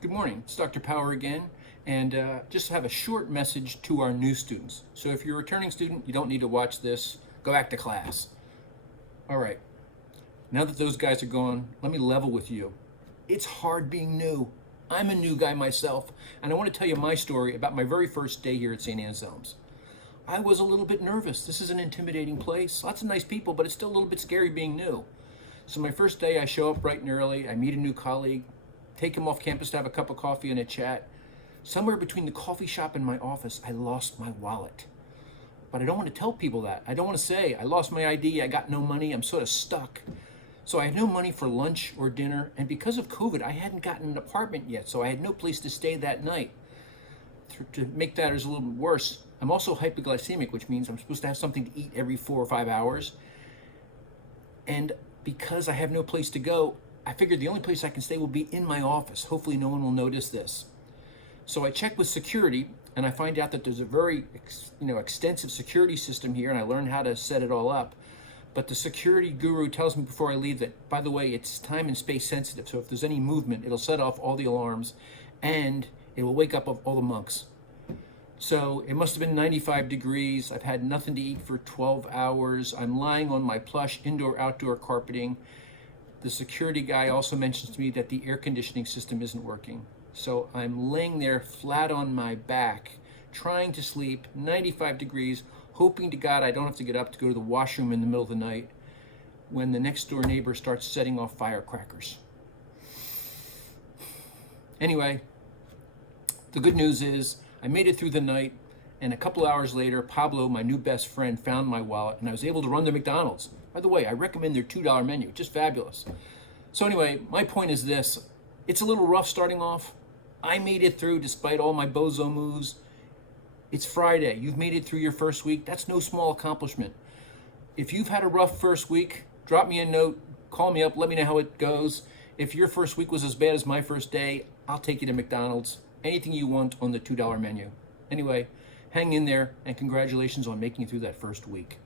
Good morning, it's Dr. Power again, and just have a short message to our new students. So if you're a returning student, you don't need to watch this, go back to class. All right, now that those guys are gone, let me level with you. It's hard being new. I'm a new guy myself, and I want to tell you my story about my very first day here at St. Anselm's. I was a little bit nervous. This is an intimidating place. Lots of nice people, but it's still a little bit scary being new. So my first day, I show up bright and early. I meet a new colleague, take him off campus to have a cup of coffee and a chat. Somewhere between the coffee shop and my office, I lost my wallet. But I don't want to tell people that. I don't want to say, I lost my ID, I got no money, I'm sort of stuck. So I had no money for lunch or dinner, and because of COVID, I hadn't gotten an apartment yet, so I had no place to stay that night. To make matters a little bit worse, I'm also hypoglycemic, which means I'm supposed to have something to eat every 4 or 5 hours. And because I have no place to go, I figured the only place I can stay will be in my office. Hopefully no one will notice this. So I checked with security, and I find out that there's a very extensive security system here, and I learned how to set it all up. But the security guru tells me before I leave that, by the way, it's time and space sensitive. So if there's any movement, it'll set off all the alarms, and it will wake up all the monks. So it must have been 95 degrees. I've had nothing to eat for 12 hours. I'm lying on my plush indoor-outdoor carpeting. The security guy also mentions to me that the air conditioning system isn't working. So I'm laying there flat on my back, trying to sleep, 95 degrees, hoping to God I don't have to get up to go to the washroom in the middle of the night when the next door neighbor starts setting off firecrackers. Anyway, the good news is I made it through the night, and a couple hours later, Pablo, my new best friend, found my wallet, and I was able to run to McDonald's. By the way, I recommend their $2 menu, just fabulous. So anyway, my point is this. It's a little rough starting off. I made it through despite all my bozo moves. It's Friday. You've made it through your first week. That's no small accomplishment. If you've had a rough first week, drop me a note, call me up, let me know how it goes. If your first week was as bad as my first day, I'll take you to McDonald's. Anything you want on the $2 menu. Anyway, hang in there, and congratulations on making it through that first week.